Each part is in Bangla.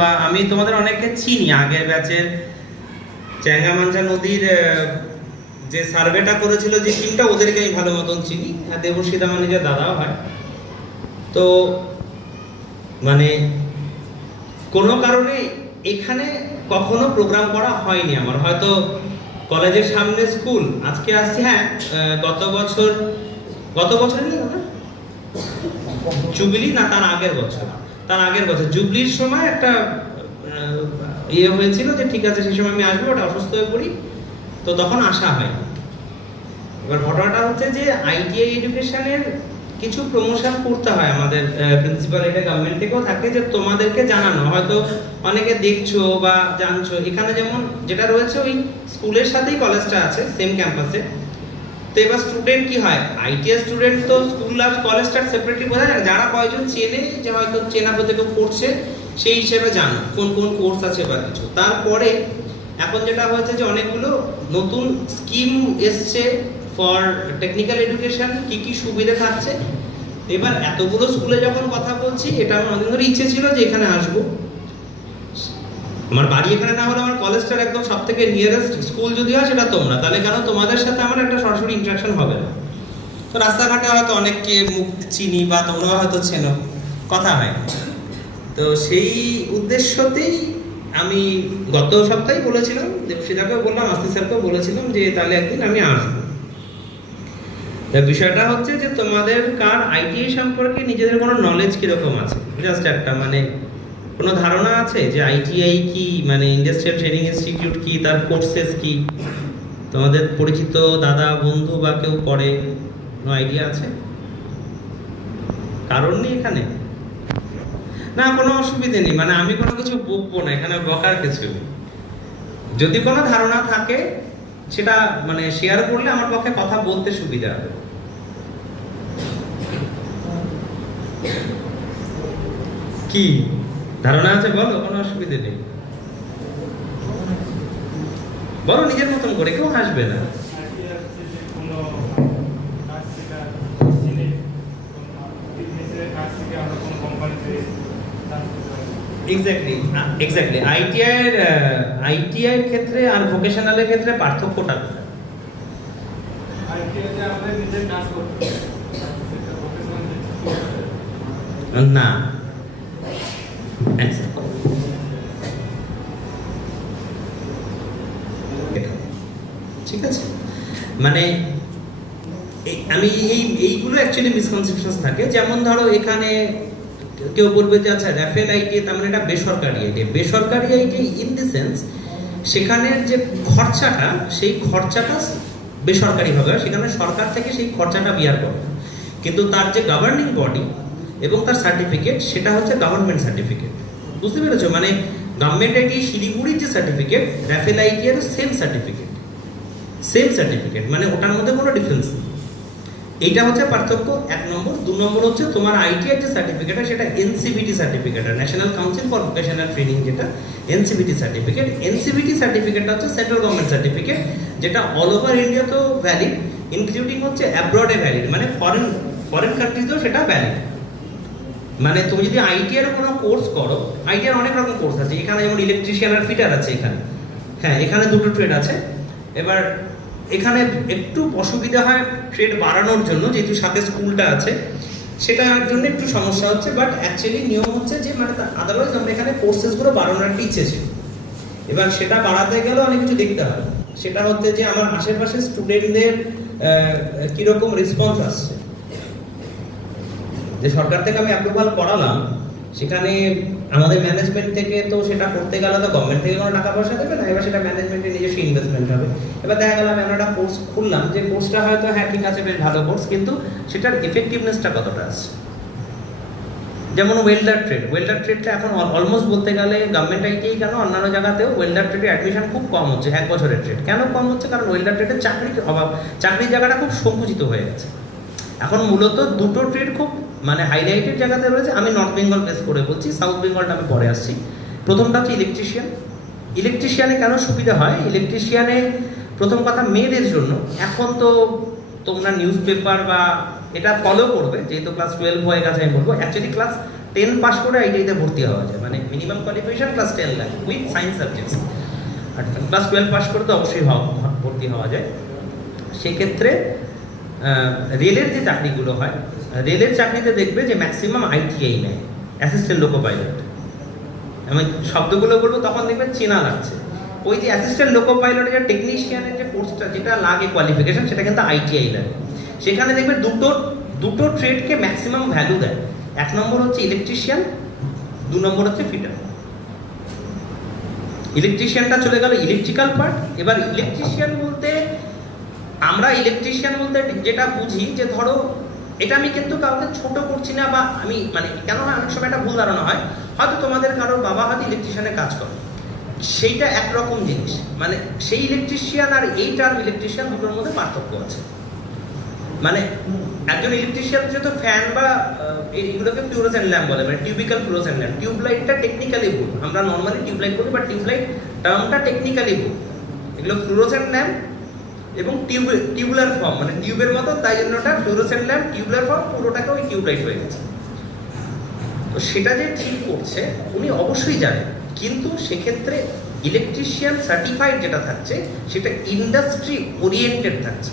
বা আমি তোমাদের অনেককে চিনি আগের ব্যাচের চ্যাঙ্গামাঞ্জা নদীর যে সার্ভেটা করেছিল যে টিমটা, ওদেরকে আমি ভালো মতন চিনি। আর দেবশ্রীদা আমার নিজের দাদাও হয়। তো মানে কোনো কারণে এখানে কখনো প্রোগ্রাম করা হয়নি আমার, হয়তো কলেজের সামনে স্কুল আজকে আসছি। হ্যাঁ, গত বছর না জুবিলি না তার আগের বছর জুবলির সময় একটা ইয়ে হয়েছিল যে ঠিক আছে সেই সময় আমি আসবো, ওটা অসুস্থ হয়ে পড়ি, তো তখন আসা হয়। এবার ঘটনাটা হচ্ছে যে আইটিআই এডুকেশনের কিছু প্রমোশন করতে হয় আমাদের প্রিন্সিপাল, এটা গভর্নমেন্ট থেকেও থাকে যে তোমাদেরকে জানানো, হয়তো অনেকে দেখছো বা জানছো এখানে যেমন যেটা রয়েছে ওই স্কুলের সাথেই কলেজটা আছে সেম ক্যাম্পাসে। তো এবার স্টুডেন্ট কি হয়, আইটিআই স্টুডেন্ট তো স্কুল আর কলেজটা সেপারেটলি বোঝা যায়, যারা কয়েকজন চেনে যে হয়তো চেনা বলতে কেউ পড়ছে সেই হিসেবে জানো কোন কোন কোর্স আছে বা কিছু। তারপরে এখন যেটা হয়েছে যে অনেকগুলো নতুন স্কিম এসছে ফর টেকনিক্যাল এডুকেশন, কি কি সুবিধা থাকছে। এবার এতগুলো স্কুলে যখন কথা বলছি, এটা আমার অনেক ধরে ইচ্ছে ছিল যে এখানে আসবো। আমার বাড়ি এখানে না হলে আমার কলেজটার একদম সব থেকে নিয়ারেস্ট স্কুল যদি হয় সেটা তোমরা, তাহলে কেন তোমাদের সাথে আমার একটা সরাসরি ইন্টারাকশন হবে না। তো রাস্তাঘাটে হয়তো অনেককে মুখ চিনি বা তোমরা হয়তো চেনো, কথা হয়। তো সেই উদ্দেশ্যতেই আমি গত সপ্তাহে বলেছিলাম, দেবশ্রীদাকেও বললাম, আস্তি স্যারকেও বলেছিলাম যে তাহলে একদিন আমি আসবো। বিষয়টা হচ্ছে যে তোমাদের কার আইটিআই সম্পর্কে নিজেদের কোনো নলেজ কিরকম আছে, জাস্ট একটা মানে কোনো ধারণা আছে যে আইটিআই কি, মানে ইন্ডাস্ট্রিয়াল ট্রেনিং ইনস্টিটিউট কি, তার কোর্সেস কি, তোমাদের পরিচিত দাদা বন্ধু বা কেউ করে, কোনো আইডিয়া আছে? কারণ নেই এখানে না, কোনো অসুবিধে নেই, মানে আমি কোনো কিছু বকবো না, এখানে বকার কিছু নেই। যদি কোনো ধারণা থাকে সেটা মানে শেয়ার করলে আমার পক্ষে কথা বলতে সুবিধা হবে। কি ধারণা আছে বলো, কোনো অসুবিধে নেই, বলো নিজের মতন করে, কেউ হাসবে না। এক্স্যাক্টলি আইটিআই এর ক্ষেত্রে আর ভোকেশনালের ক্ষেত্রে পার্থক্যটা কোথায়? না, ঠিক আছে, মানে আমি এইগুলো অ্যাকচুয়ালি মিসকনসেপশনস থাকে। যেমন ধরো এখানে কেউ বলবে যে আচ্ছা রাফেল আইটিআই তার মানে এটা বেসরকারি আইটিআই। বেসরকারি আইটিআই ইন দি সেন্স সেখানের যে খরচাটা, সেই খরচাটা বেসরকারিভাবে হয়, সেখানে সরকার থেকে সেই খরচাটা বিয়ার করে, কিন্তু তার যে গভর্নিং বডি এবং তার সার্টিফিকেট সেটা হচ্ছে গভর্নমেন্ট সার্টিফিকেট। বুঝতে পেরেছো? মানে গভর্নমেন্ট আইটিআই শিলিগুড়ির যে সার্টিফিকেট, রাফেল আইটিআই এর সেম সার্টিফিকেট, মানে ওটার মধ্যে কোনো ডিফারেন্স নেই। এইটা হচ্ছে পার্থক্য, এক নম্বর। দু নম্বর হচ্ছে তোমার আইটিআই যে সার্টিফিকেট সেটা NCVT certificate, national council for vocational training, যেটা এনসিভিটি সার্টিফিকেটটা হচ্ছে সেন্ট্রাল গভর্নমেন্ট সার্টিফিকেট, যেটা অল ওভার ইন্ডিয়াতেও ভ্যালিড, ইনক্লুডিং হচ্ছে অ্যাব্রডে ভ্যালিড, মানে ফরেন কান্ট্রিজেও সেটা ভ্যালিড। মানে তুমি যদি আইটিআই এর কোনো কোর্স করো, আইটিআই অনেক রকম কোর্স আছে, এখানে যেমন ইলেকট্রিশিয়ান আর ফিটার আছে, এখানে দুটো ট্রেড আছে। এবার এখানে একটু অসুবিধা হয় ট্রেড বাড়ানোর জন্য, যেহেতু সাথে স্কুলটা আছে, সেটার জন্য একটু সমস্যা হচ্ছে। বাট অ্যাকচুয়ালি নিয়ম হচ্ছে যে মানে আদারওয়াইজ আমরা এখানে কোর্সেসগুলো বাড়ানোর একটা ইচ্ছে ছিল। এবার সেটা বাড়াতে গেলেও অনেক কিছু দেখতে হবে। সেটা হচ্ছে যে আমার আশেপাশে স্টুডেন্টদের কীরকম রেসপন্স আসছে। যে সরকার থেকে আমি অ্যাপ্রুভাল করালাম, সেখানে আমাদের ম্যানেজমেন্ট থেকে তো সেটা করতে গেলে তো গভর্নমেন্ট থেকে কোনো টাকা পয়সা দেবে না, এবার সেটা ম্যানেজমেন্টের নিজস্ব ইনভেস্টমেন্ট হবে। এবার দেখা গেল আমি একটা কোর্স খুললাম, যে কোর্সটা হয়তো হ্যাঁ ঠিক আছে বেশ ভালো কোর্স, কিন্তু সেটার এফেক্টিভনেসটা কতটা আছে। যেমন ওয়েল্ডার ট্রেডটা এখন অলমোস্ট বলতে গেলে গভর্নমেন্ট আইটিআই কেন অন্যান্য জায়গাতেও ওয়েল্ডার ট্রেডে অ্যাডমিশন খুব কম হচ্ছে, 1 বছরের ট্রেড। কেন কম হচ্ছে? কারণ ওয়েল্ডার ট্রেডের চাকরির অভাব, চাকরির জায়গাটা খুব সংকুচিত হয়ে গেছে। এখন মূলত দুটো ট্রেড খুব মানে হাইলাইটেড জায়গাতে রয়েছে। আমি নর্থ বেঙ্গল বেস করে বলছি, সাউথ বেঙ্গলটা আমি পরে আসছি। প্রথমটা হচ্ছে ইলেকট্রিশিয়ানে কেন সুবিধা হয়? ইলেকট্রিশিয়ানে প্রথম কথা মেয়েদের জন্য, এখন তো তোমরা নিউজ পেপার বা এটা ফলো করবে, যেহেতু ক্লাস 12 হয়ে গেছে, আমি বলবো অ্যাকচুয়ালি ক্লাস 10 পাস করে আইটিআইতে ভর্তি হওয়া যায়, মানে মিনিমাম কোয়ালিফিকেশন প্লাস 10 লাগে উইথ সায়েন্স সাবজেক্টস। আর ক্লাস 12 পাস করে তো অবশ্যই ভর্তি হওয়া যায়। সেক্ষেত্রে রেলের যে চাকরিগুলো হয়, রেলের চাকরিতে দেখবে যে ম্যাক্সিমাম আইটিআই নেয়, অ্যাসিস্ট্যান্ট লোকো পাইলট। আমি শব্দগুলো বলবো তখন দেখবেন চেনা লাগছে। ওই যে অ্যাসিস্ট্যান্ট লোকো পাইলটের যে টেকনিশিয়ানের যে কোর্সটা যেটা লাগে কোয়ালিফিকেশন, সেটা কিন্তু আইটিআই লাগে। সেখানে দেখবে দুটো ট্রেডকে ম্যাক্সিমাম ভ্যালু দেয়। 1 নম্বর হচ্ছে ইলেকট্রিশিয়ান, 2 নম্বর হচ্ছে ফিটার। ইলেকট্রিশিয়ানটা চলে গেল ইলেকট্রিক্যাল পার্ট। এবার ইলেকট্রিশিয়ান বলতে আমরা যেটা বুঝি যে ধরো, এটা আমি কিন্তু কাউকে ছোট করছি না, বা আমি মানে কেন হয় অনেক সময় একটা ভুল ধারণা হয়, হয়তো তোমাদের কারোর বাবা হয়তো ইলেকট্রিশিয়ানে কাজ করে, সেইটা একরকম জিনিস। মানে সেই ইলেকট্রিশিয়ান আর এই টার্ম ইলেকট্রিশিয়ান দুটোর মধ্যে পার্থক্য আছে। মানে একজন ইলেকট্রিশিয়ান যেহেতু ফ্যান বা এইগুলোকে ফ্লুরোসেন্ট ল্যাম্প বলে, মানে টিউবিক্যাল ফ্লুরোসেন্ট ল্যাম্প। টিউবলাইটটা টেকনিক্যালি ভুল, আমরা নর্মালি টিউবলাইট বলি, বাট টিউবলাইট টার্মটা টেকনিক্যালি ভুল। এগুলো ফ্লুরোসেন্ট ল্যাম্প এবং টিউবুলার ফর্ম, মানে টিউবের মতো, তাই জন্য ওটা ফ্লুরোসেন্ট ল্যাম্প। টিউবুলার ফর্ম পুরোটাকে ওই টিউবলাইট হয়ে গেছে। তো সেটা যে ঠিক করছে উনি অবশ্যই জানেন, কিন্তু সেক্ষেত্রে ইলেকট্রিশিয়ান সার্টিফাইড যেটা থাকছে সেটা ইন্ডাস্ট্রি ওরিয়েন্টেড থাকছে।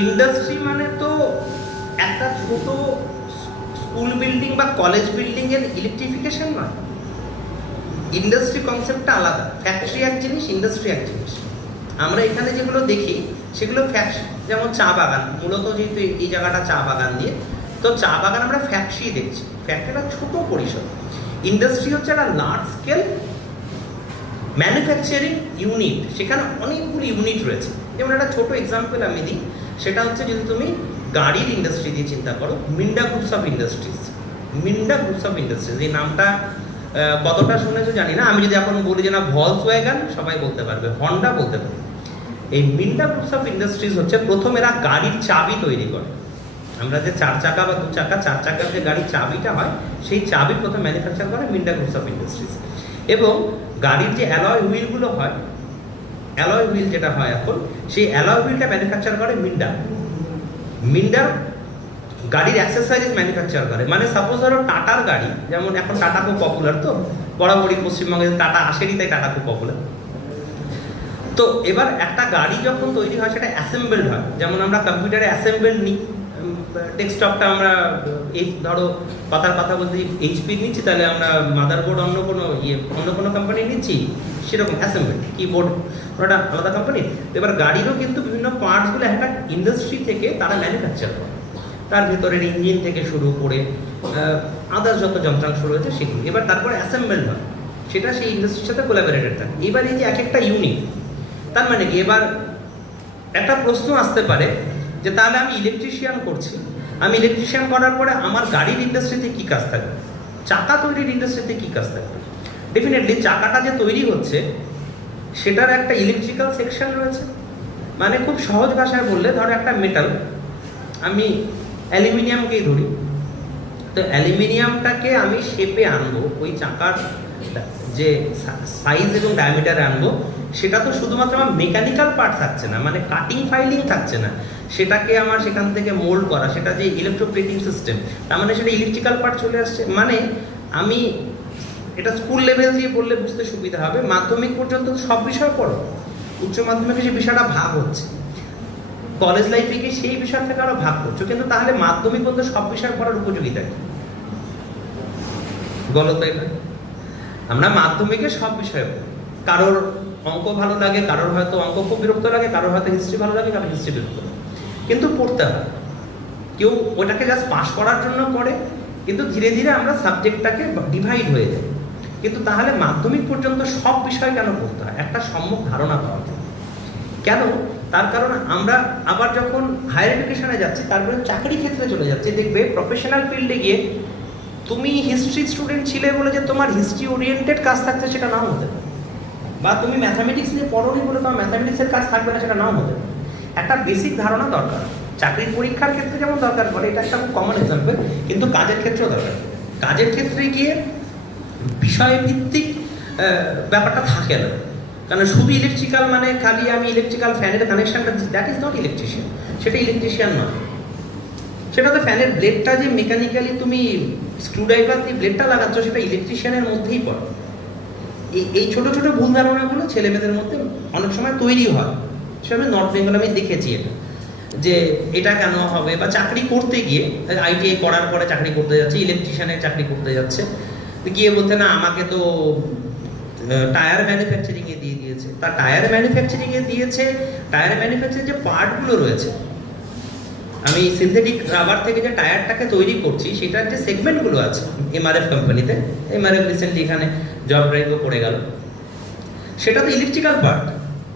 ইন্ডাস্ট্রি মানে তো একটা ছোট স্কুল বিল্ডিং বা কলেজ বিল্ডিং এর ইলেকট্রিফিকেশন নয়। ইন্ডাস্ট্রি কনসেপ্টটা আলাদা। ফ্যাক্টরি এক জিনিস, ইন্ডাস্ট্রি এক জিনিস। আমরা এখানে যেগুলো দেখি সেগুলো ফ্যাক্টরি, যেমন চা বাগান, মূলত যেহেতু এই জায়গাটা চা বাগান দিয়ে, তো চা বাগান আমরা ফ্যাক্টরি দেখছি। ফ্যাক্টরিটা ছোট পরিসর। ইন্ডাস্ট্রি হচ্ছে একটা লার্জ স্কেল ম্যানুফ্যাকচারিং ইউনিট, সেখানে অনেকগুলো ইউনিট রয়েছে। যেমন একটা ছোট এক্সাম্পল আমি দিই, সেটা হচ্ছে যদি তুমি গাড়ির ইন্ডাস্ট্রি দিয়ে চিন্তা করো, Minda groups of industries. Minda groups of industries এই নামটা কতটা শুনেছো জানি না। আমি যদি এখন বলি যে না ভলসওয়াগন, সবাই বলতে পারবে, হন্ডা বলতে পারবে। এই মিন্ডা গ্রুপস অফ ইন্ডাস্ট্রিজ হচ্ছে প্রথম এরা গাড়ির চাবি তৈরি করে। আমরা যে 4 চাকা বা 2 চাকা, 4 চাকার যে গাড়ির চাবিটা হয়, সেই চাবি প্রথম ম্যানুফ্যাকচার করে মিন্ডা গ্রুপস অফ ইন্ডাস্ট্রিজ। এবং গাড়ির যে অ্যালয় হুইলগুলো হয়, অ্যালয় হুইল যেটা হয় এখন, সেই অ্যালয় হুইলটা ম্যানুফ্যাকচার করে মিন্ডার গাড়ির অ্যাক্সেসরিজ ম্যানুফ্যাকচার করে। মানে সাপোজ ধরো টাটার গাড়ি, যেমন এখন টাটা খুব পপুলার, তো বরাবরই পশ্চিমবঙ্গে টাটা আসেনি, তাই টাটা খুব পপুলার। তো এবার একটা গাড়ি যখন তৈরি হয় সেটা অ্যাসেম্বলড হয়। যেমন আমরা কম্পিউটারে অ্যাসেম্বল নিই, ডেস্কটপটা আমরা এই ধরো কথার কথা বলতে এইচপি নিচ্ছি, তাহলে আমরা মাদারবোর্ড অন্য কোনো কোম্পানি নিচ্ছি, সেরকম অ্যাসেম্বল। কিবোর্ড ওটা আলাদা কোম্পানি। এবার গাড়িরও কিন্তু বিভিন্ন পার্টসগুলো একটা ইন্ডাস্ট্রি থেকে তারা ম্যানুফ্যাকচার করে। তার ভেতরের ইঞ্জিন থেকে শুরু করে আদার্স যত যন্ত্রাংশ রয়েছে সেগুলো এবার তারপরে অ্যাসেম্বল হয়, সেটা সেই ইন্ডাস্ট্রির সাথে কোলাবোরেটেড থাকে। এবার এই যে এক একটা ইউনিট, তার মানে কি, এবার একটা প্রশ্ন আসতে পারে যে তাহলে আমি ইলেকট্রিশিয়ান করছি, আমি ইলেকট্রিশিয়ান করার পরে আমার গাড়ির ইন্ডাস্ট্রিতে কী কাজ থাকবে, চাকা তৈরির ইন্ডাস্ট্রিতে কী কাজ থাকবে? ডেফিনেটলি চাকাটা যে তৈরি হচ্ছে সেটার একটা ইলেকট্রিক্যাল সেকশন রয়েছে। মানে খুব সহজ ভাষায় বললে ধরো একটা মেটাল, আমি অ্যালুমিনিয়ামকেই ধরি, তো অ্যালুমিনিয়ামটাকে আমি শেপে আনবো, ওই চাকার যে সাইজ এবং ডায়ামিটারে আনবো, সেটা তো শুধুমাত্র আমার মেকানিক্যাল পার্ট থাকছে না, মানে কাটিং ফাইলিং থাকছে না, সেটাকে আমার সেখান থেকে মোল্ড করা, সেটা যে ইলেকট্রোপ্লেটিং সিস্টেম, তার মানে সেটা ইলেকট্রিক্যাল পার্ট চলে আসছে। মানে আমি এটা স্কুল লেভেল দিয়ে বললে বুঝতে সুবিধা হবে, মাধ্যমিক পর্যন্ত সব বিষয় পড়ো, উচ্চ মাধ্যমিকে সেই বিষয়টা ভাগ হচ্ছে, কলেজ লাইফে গিয়ে সেই বিষয় থেকে আরো ভাগ করছো, কিন্তু তাহলে মাধ্যমিক পর্যন্ত সব বিষয় পড়ার উপযোগিতা কি? বলো তো এটা। আমরা মাধ্যমিকে সব বিষয় পড়ি, কারোর অঙ্ক ভালো লাগে, কারোর হয়তো অঙ্ক খুব বিরক্ত লাগে, কারোর হয়তো হিস্ট্রি ভালো লাগে, কারোর হিস্ট্রি বিরক্ত লাগে, কিন্তু পড়তে হয়। কেউ ওটাকে জাস্ট পাস করার জন্য পড়ে, কিন্তু ধীরে ধীরে আমরা সাবজেক্টটাকে ডিভাইড হয়ে যায়। কিন্তু তাহলে মাধ্যমিক পর্যন্ত সব বিষয় কেন পড়তে হয়? একটা সম্যক ধারণা পাওয়া যায়। কেন? তার কারণ আমরা আবার যখন হায়ার এডুকেশনে যাচ্ছি, তারপরে চাকরি ক্ষেত্রে চলে যাচ্ছি, দেখবে প্রফেশনাল ফিল্ডে গিয়ে তুমি হিস্ট্রি স্টুডেন্ট ছিলে বলে যে তোমার হিস্ট্রি ওরিয়েন্টেড কাজ থাকছে, সেটা নাও হতে পারে। বা তুমি ম্যাথামেটিক্স নিয়ে পড়োনি বলে তোমার ম্যাথামেটিক্সের কাজ থাকবে না, সেটা নাও হতে পারে। একটা বেসিক ধারণা দরকার, চাকরির পরীক্ষার ক্ষেত্রে যেমন দরকার পড়ে, এটা একটা খুব কমন এক্সাম্পল, কিন্তু কাজের ক্ষেত্রেও দরকার। কাজের ক্ষেত্রে গিয়ে বিষয়ভিত্তিক ব্যাপারটা থাকে না, কারণ শুধু ইলেকট্রিক্যাল মানে খালি আমি ইলেকট্রিক্যাল ফ্যানের কানেকশনটা, দ্যাট ইজ নট ইলেকট্রিশিয়ান, সেটা ইলেকট্রিশিয়ান নয়। সেটা তো ফ্যানের ব্লেডটা যে মেকানিক্যালি তুমি স্ক্রুড্রাইভার দিয়ে ব্লেডটা লাগাচ্ছ সেটা ইলেকট্রিশিয়ানের মধ্যেই পড়ে। এই ছোট ছোট ভুল ধারণাগুলো ছেলেমেয়েদের মধ্যে অনেক সময় তৈরি হয়। সেটা আমি নর্থ বেঙ্গল আমি দেখেছি এটা, যে এটা কেন হবে, বা চাকরি করতে গিয়ে আইটিআই করার পরে চাকরি করতে যাচ্ছে, ইলেকট্রিশিয়ানের চাকরি করতে যাচ্ছে, গিয়ে বলতে না আমাকে তো টায়ার ম্যানুফ্যাকচারিংয়ে দিয়ে দিয়েছে। তা টায়ার ম্যানুফ্যাকচারিংয়ে দিয়েছে, টায়ার ম্যানুফ্যাকচারিং যে পার্টগুলো রয়েছে, আমি সিনথেটিক রাবার থেকে যে টায়ারটাকে তৈরি করছি সেটার যে সেগমেন্টগুলো আছে এমআরএফ কোম্পানিতে, এমআরএফ রিসেন্টলি এখানে জব ড্রাইভও করে গেল, সেটা তো ইলেকট্রিক্যাল পার্ট।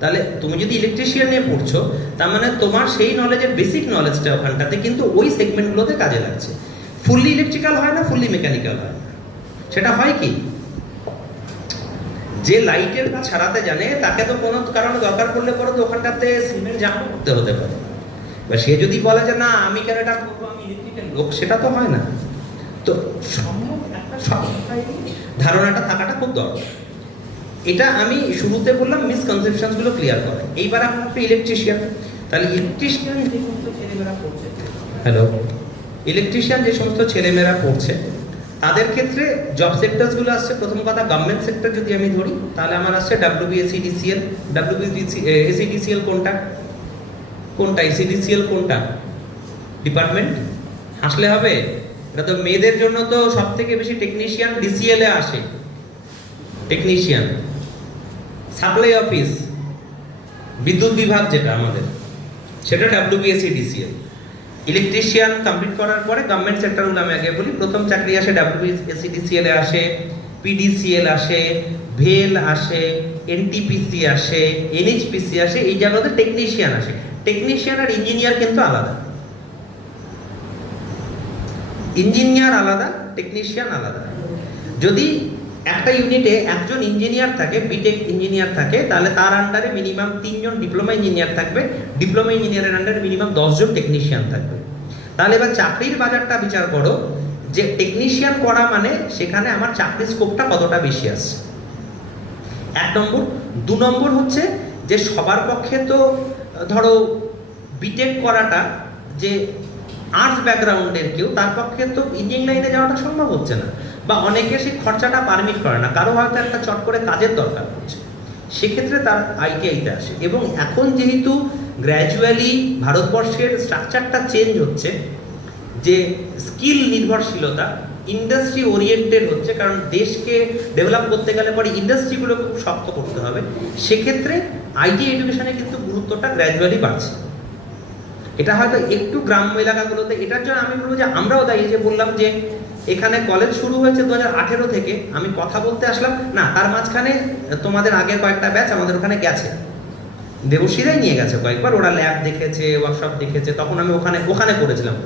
তাহলে তুমি যদি ইলেকট্রিশিয়ান নিয়ে পড়ছো, তার মানে তোমার সেই নলেজের বেসিক নলেজটা ওখানটাতে কিন্তু ওই সেগমেন্টগুলোতে কাজে লাগছে। ফুললি ইলেকট্রিক্যাল হয় না, ফুললি মেকানিক্যাল হয় না। সেটা হয় কি, যে লাইটের কাজ ছাড়াতে জানে তাকে তো কোনো কারণে দরকার পড়লে পরে তো ওখানটাতে সিমেন্ট জাম করতে হতে পারে, বা সে যদি বলে যে না আমি কেন এটা করবো, আমি ইলেকট্রিক্যাল লোক, সেটা তো হয় না। তো সম্ভব একটা ধারণাটা থাকাটা খুব দরকার। এটা আমি শুরুতে বললাম মিসকনসেপশনসগুলো ক্লিয়ার করে। এইবার আমরা একটা ইলেকট্রিশিয়ান, তাহলে ইলেকট্রিশিয়ান যে সমস্ত ছেলেমেয়েরা পড়ছে, হ্যালো, ইলেকট্রিশিয়ান যে সমস্ত ছেলেমেয়েরা পড়ছে তাদের ক্ষেত্রে জব সেক্টরসগুলো আসছে। প্রথম কথা গভর্নমেন্ট সেক্টর যদি আমি ধরি, তাহলে আমার আসছে ডাব্লিউবিএসসিডিসিএল। ডাব্লিউবিএসসিডিসিএল কোনটা কোনটা এসিডিসিএল কোনটা ডিপার্টমেন্ট? আসলে হবে, এটা তো মেয়েদের জন্য তো সব থেকে বেশি টেকনিশিয়ান ডিসিএল এ আসে। টেকনিশিয়ান সাপ্লাই অফিস, বিদ্যুৎ বিভাগ যেটা আমাদের, সেটা ডাব্লিউবিএসসিডিসিএল। ইলেকট্রিশিয়ান কমপ্লিট করার পরে গভর্নমেন্ট সেক্টরগুলো আমি আগে বলি। প্রথম চাকরি আসে ডাব্লিউবিএসসিডিসিএল এ আসে, পিডিসিএল আসে, ভেল আসে, এনটিপিসি আসে, এনএইচপিসি আসে, এই জায়গাতে টেকনিশিয়ান আসে। টেকনিশিয়ান আর ইঞ্জিনিয়ার কিন্তু আলাদা, ইঞ্জিনিয়ার আলাদা, টেকনিশিয়ান আলাদা। যদি একটা ইউনিটে একজন ইঞ্জিনিয়ার থাকে, বিটেক ইঞ্জিনিয়ার থাকে, তাহলে তার আন্ডারে মিনিমাম 3 জন ডিপ্লোমা ইঞ্জিনিয়ার থাকবে, ডিপ্লোমা ইঞ্জিনিয়ারের আন্ডারে মিনিমাম 10 জন টেকনিশিয়ান থাকবে। তাহলে এবার চাকরির বাজারটা বিচার করো, যে টেকনিশিয়ান করা মানে সেখানে আমার চাকরির স্কোপটা কতটা বেশি আসছে, 1 নম্বর। 2 নম্বর হচ্ছে যে সবার পক্ষে তো ধরো বিটেক করাটা, যে আর্টস ব্যাকগ্রাউন্ডের কেউ, তার পক্ষে তো ইঞ্জিনিয়ারিং লাইনে যাওয়াটা সম্ভব হচ্ছে না, বা অনেকে সেই খরচাটা পারমিট করে না, কারো হয়তো একটা চট করে কাজের দরকার হচ্ছে, সেক্ষেত্রে তার আইটিআইতে আসে। এবং এখন যেহেতু গ্র্যাজুয়ালি ভারতবর্ষের স্ট্রাকচারটা চেঞ্জ হচ্ছে, যে স্কিল নির্ভরশীলতা ইন্ডাস্ট্রি ওরিয়েন্টেড হচ্ছে, কারণ দেশকে ডেভেলপ করতে গেলে পরে ইন্ডাস্ট্রিগুলো খুব শক্ত করতে হবে, সেক্ষেত্রে আইটি এডুকেশনে কিন্তু গুরুত্বটা গ্র্যাজুয়ালি বাড়ছে। এটা হয়তো একটু গ্রাম্য এলাকাগুলোতে, এটার জন্য আমি বলবো যে আমরাও দায়ী। যে বললাম যে এখানে কলেজ শুরু হয়েছে 2018 থেকে, আমি কথা বলতে আসলাম না, তার মাঝখানে তোমাদের আগে কয়েকটা ব্যাচ আমাদের ওখানে গেছে, দেবশিরাই নিয়ে গেছে কয়েকবার, ওরা ল্যাব দেখেছে, ওয়ার্কশপ দেখেছে, তখন আমি ওখানে করেছিলাম।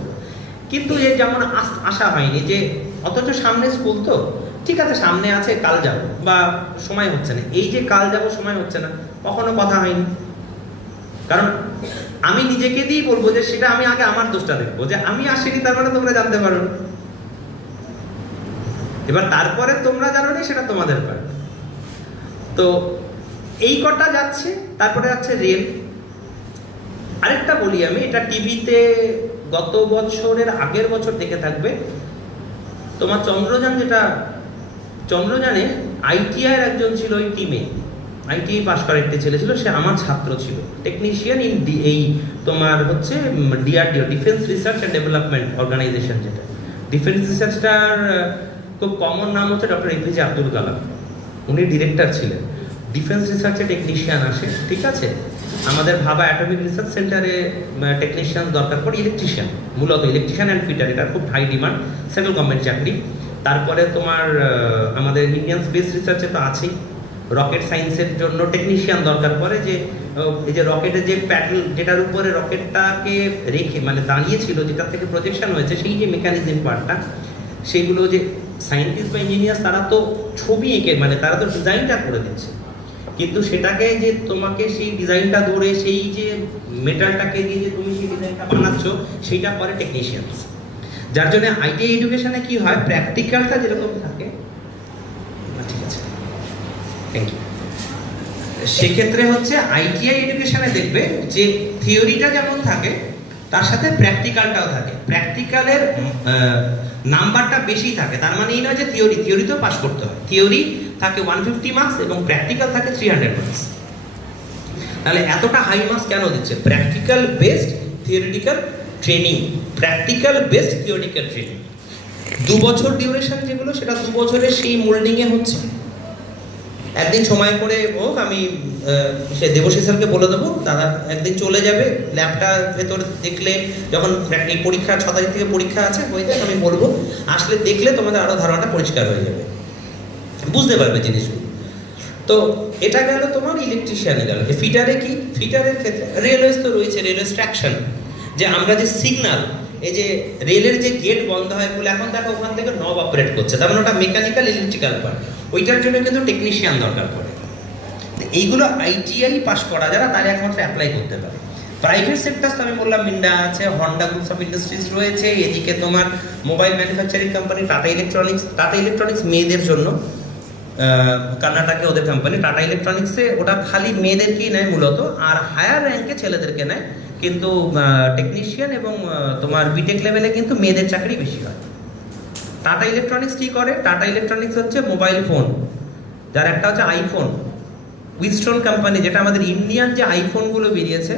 কিন্তু এ যেমন আশা হয়নি, যে অথচ সামনে স্কুল, তো ঠিক আছে সামনে আছে, কাল যাবো, বা সময় হচ্ছে না। এই যে কাল যাবো সময় হচ্ছে না, কখনো কথা হয়নি। কারণ আমি নিজেকে দিয়েই বলবো যে সেটা আমি আগে আমার দোষটা দেখবো, যে আমি আসিনি তার মানে তোমরা জানতে পারো না। এবার তারপরে তোমরা জানো না, সেটা তোমাদের ব্যাপার। তো এই কটা যাচ্ছে, তারপরে যাচ্ছে রেল। আরেকটা বলি আমি, এটা টিভিতে গত বছরের আগের বছর দেখে থাকবে, তোমার চন্দ্রযান, যেটা চন্দ্রযানে আইটিআইয়ের একজন ছিল ওই টিমে, আইটিআই পাস করা একটা ছেলে ছিল, সে আমার ছাত্র ছিল, টেকনিশিয়ান ইন এই তোমার হচ্ছে DRDO, defence research and development organisation, যেটা ডিফেন্স রিসার্চটার খুব কমন নাম হচ্ছে ডক্টর এপিজে আব্দুল কালাম, উনি ডিরেক্টর ছিলেন। ডিফেন্স রিসার্চে টেকনিশিয়ান আসে, ঠিক আছে। আমাদের ভাবা অ্যাটমিক রিসার্চ সেন্টারে টেকনিশিয়ান দরকার পড়ে, ইলেকট্রিশিয়ান, মূলত ইলেকট্রিশিয়ান অ্যান্ড ফিটার, এটা খুব হাই ডিমান্ড, সেন্ট্রাল গভর্নমেন্ট চাকরি। তারপরে তোমার আমাদের ইন্ডিয়ান স্পেস রিসার্চে তো আছেই, রকেট সায়েন্সের জন্য টেকনিশিয়ান দরকার পড়ে, যে এই যে রকেটের যে প্যাডেল, যেটার উপরে রকেটটাকে রেখে মানে দাঁড়িয়েছিল, যেটার থেকে প্রজেকশন হয়েছে, সেই যে মেকানিজম পার্টটা, সেইগুলো যে সায়েন্টিস্ট বা ইঞ্জিনিয়ার তারা তো ছবি এঁকে, মানে তারা তো ডিজাইনটা করে দিচ্ছে, কিন্তু সেটাকে যে তোমাকে সেই ডিজাইনটা ধরে সেই যে মেটালটাকে দিয়ে যে তুমি সেই ডিজাইনটা বানাচ্ছ, সেইটা পরে টেকনিশিয়ানস। যার জন্য আইটিআই এডুকেশনে কি হয়, প্র্যাকটিক্যালটা যেরকম থাকে, ঠিক আছে, থ্যাংক ইউ। সেক্ষেত্রে হচ্ছে আইটিআই এডুকেশনে দেখবে যে থিওরিটা যেমন থাকে, তার সাথে প্র্যাকটিক্যালটাও থাকে। প্র্যাকটিক্যালের নাম্বারটা বেশি থাকে, তার মানে এই নয় যে থিওরিতেও পাস করতে হয়। থিওরি থাকে 150 মার্কস এবং প্র্যাকটিক্যাল থাকে 300 মার্কস। তাহলে এতটা হাই মার্কস কেন দিচ্ছে? Practical based theoretical training, practical based theoretical training. 2 বছর ডিউরেশন যেগুলো, সেটা 2 বছরের সেই মোল্ডিংয়ে হচ্ছে। একদিন সময় করে হোক, আমি সে দেবশী স্যারকে বলে দেবো, দাদা একদিন চলে যাবে, ল্যাবটা ভেতর দেখলে, যখন এই পরীক্ষা 6 তারিখ থেকে পরীক্ষা আছে হয়ে যাক, আমি বলবো, আসলে দেখলে তোমাদের আরও ধারণাটা পরিষ্কার হয়ে যাবে, বুঝতে পারবে জিনিসগুলো। তো এটা গেল তোমার ইলেকট্রিশিয়ানে গেল। ফিটারে কি? ফিটারের ক্ষেত্রে রেলওয়েজ তো রয়েছে, রেলওয়ে স্ট্রাকশন, যে আমরা যে সিগন্যাল, এই যে রেলের যে গেট বন্ধ হয় বলে এখন দেখো ওখান থেকে নব অপারেট করছে, তার মানে ওটা মেকানিক্যাল ইলেকট্রিক্যাল পার্ট, ওইটার জন্য কিন্তু টেকনিশিয়ান দরকার পড়ে। এইগুলো আইটিআই পাস করা যারা, তারা একমাত্র অ্যাপ্লাই করতে পারে। প্রাইভেট সেক্টর তো আমি বললাম মিন্ডা আছে, হন্ডা গ্রুপস অফ ইন্ডাস্ট্রিজ রয়েছে, এদিকে তোমার mobile manufacturing company tata electronics মেয়েদের জন্য, কর্ণাটকে ওদের কোম্পানি টাটা ইলেকট্রনিক্সে, ওটা খালি মেয়েদেরকেই নেয় মূলত, আর হায়ার র্যাঙ্কে ছেলেদেরকে নেয়, কিন্তু টেকনিশিয়ান এবং তোমার বিটেক লেভেলে কিন্তু মেয়েদের চাকরি বেশি হয়। টাটা ইলেকট্রনিক্স কী করে? টাটা ইলেকট্রনিক্স হচ্ছে মোবাইল ফোন, যার একটা হচ্ছে আইফোন, উইস্ট্রন কোম্পানি, যেটা আমাদের ইন্ডিয়ান যে আইফোনগুলো বেরিয়েছে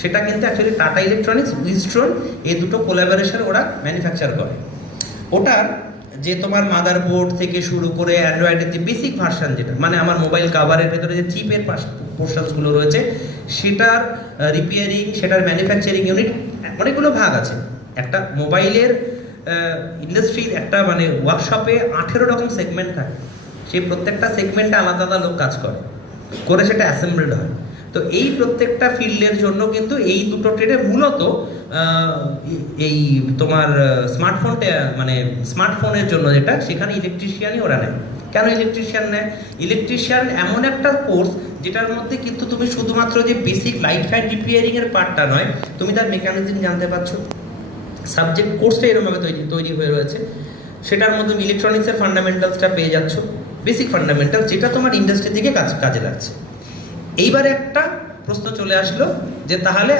সেটা কিন্তু অ্যাকচুয়ালি টাটা ইলেকট্রনিক্স, উইস্ট্রন, এই দুটো কোলাবোরেশন ওরা ম্যানুফ্যাকচার করে। ওটার যে তোমার মাদারবোর্ড থেকে শুরু করে অ্যান্ড্রয়েডের যে বেসিক ভার্সন, যেটা মানে আমার মোবাইল কাভারের ভেতরে যে চিপের পোর্শনসগুলো রয়েছে, সেটার রিপেয়ারিং, সেটার ম্যানুফ্যাকচারিং ইউনিট, অনেকগুলো ভাগ আছে। একটা মোবাইলের ইন্ডাস্ট্রির একটা মানে ওয়ার্কশপে 18 রকম সেগমেন্ট থাকে, সেই প্রত্যেকটা সেগমেন্টে আলাদা আলাদা লোক কাজ করে সেটা অ্যাসেম্বলড হয়। তো এই প্রত্যেকটা ফিল্ডের জন্য কিন্তু এই দুটো ট্রেডে মূলত এই তোমার স্মার্টফোনটা, মানে স্মার্টফোনের জন্য যেটা, সেখানে ইলেকট্রিশিয়ানই ওরা নেয়। কেন ইলেকট্রিশিয়ান নেয়? ইলেকট্রিশিয়ান এমন একটা কোর্স যেটার মধ্যে কিন্তু তুমি শুধুমাত্র যে বেসিক লাইট ফ্যান রিপেয়ারিংয়ের পার্টটা নয়, তুমি তার মেকানিজম জানতে পারছো। সাবজেক্ট কোর্সটা এরকমভাবে তৈরি হয়ে রয়েছে, সেটার মধ্যে ইলেকট্রনিক্সের ফান্ডামেন্টালসটা পেয়ে যাচ্ছ, বেসিক ফান্ডামেন্টাল, যেটা তোমার ইন্ডাস্ট্রি থেকে কাজে লাগছে। এইবারে একটা প্রশ্ন চলে আসলো যে তাহলে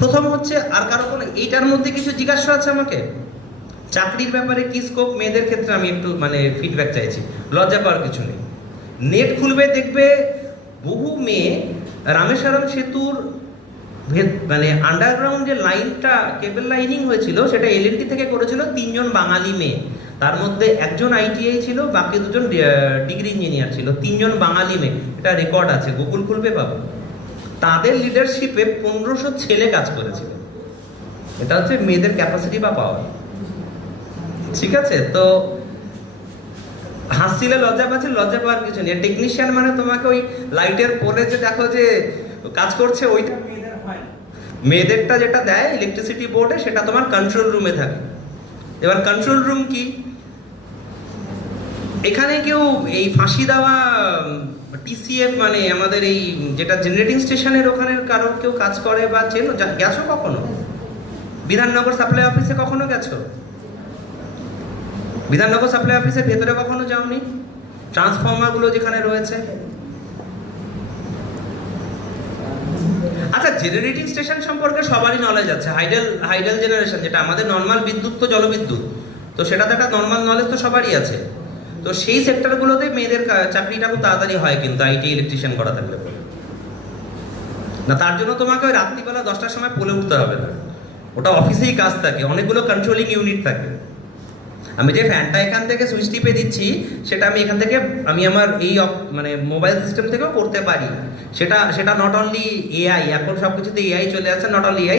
প্রথম হচ্ছে, আর কারো কোনো এইটার মধ্যে কিছু জিজ্ঞাসা আছে আমাকে? চাকরির ব্যাপারে কি স্কোপ মেয়েদের ক্ষেত্রে, আমি একটু মানে ফিডব্যাক চাইছি, লজ্জা পাওয়ার কিছু নেই। নেট খুলবে, দেখবে বহু মেয়ে রামেশ্বরম সেতুর মানে আন্ডারগ্রাউন্ড যে লাইনটা কেবল লাইনিং হয়েছিল, সেটা এলএনটি থেকে করেছিল 3 জন বাঙালি মেয়ে, তার মধ্যে একজন আইটিআই ছিল, বাকি 2 জন ডিগ্রি ইঞ্জিনিয়ার ছিল, 3 জন বাঙালি মেয়ে, এটা রেকর্ড আছে, গুগল খুলবে পাবো। তাদের লিডারশিপে 1500 ছেলে কাজ করেছিল। এটা হচ্ছে মেয়েদের ক্যাপাসিটি বা পাওয়ার, ঠিক আছে? তো হাসছিলে লজ্জা পাচ্ছে, লজ্জা পাওয়ার কিছু নেই। টেকনিশিয়ান মানে তোমাকে ওই লাইটের পোলে যে দেখো যে কাজ করছে, ওইটা মেয়েদের হয়। মেয়েদেরটা যেটা দেয় ইলেকট্রিসিটি বোর্ডে, সেটা তোমার কন্ট্রোল রুমে থাকে। এবার কন্ট্রোল রুম কি? এখানে কেউ এই ফাঁসি দেওয়া টিসিএফ মানে আমাদের এই যেটা জেনারেটিং স্টেশনের ওখানে কারো কেউ কাজ করে বা চেনো, গেছো কখনো? বিধাননগর সাপ্লাই অফিসে কখনো গেছো? বিধাননগর সাপ্লাই অফিসের ভেতরে কখনো যাওনি? ট্রান্সফর্মারগুলো যেখানে রয়েছে। আচ্ছা, জেনারেটিং স্টেশন সম্পর্কে সবারই নলেজ আছে, হাইডেল জেনারেশন, যেটা আমাদের নর্মাল বিদ্যুৎ তো জলবিদ্যুৎ, তো সেটা তো একটা নর্মাল নলেজ তো সবারই আছে। তো সেই সেক্টরগুলোতে মেয়েদের চাকরিটা খুব তাড়াতাড়ি হয় কিন্তু আইটি ইলেকট্রিশিয়ান করা থাকলে না। তার জন্য তোমাকে ওই রাত্রিবেলা 10টার সময় পোলে উঠতে হবে না, ওটা অফিসেই কাজ থাকে, অনেকগুলো কন্ট্রোলিং ইউনিট থাকে। আমি যে ফ্যানটা এখান থেকে সুইচ টিপে দিচ্ছি, সেটা আমি এখান থেকে আমি আমার এই মানে মোবাইল সিস্টেম থেকেও করতে পারি। সেটা নট অনলি এআই, এখন সব কিছুতে এআই চলে আসছে, নট অনলি এআই।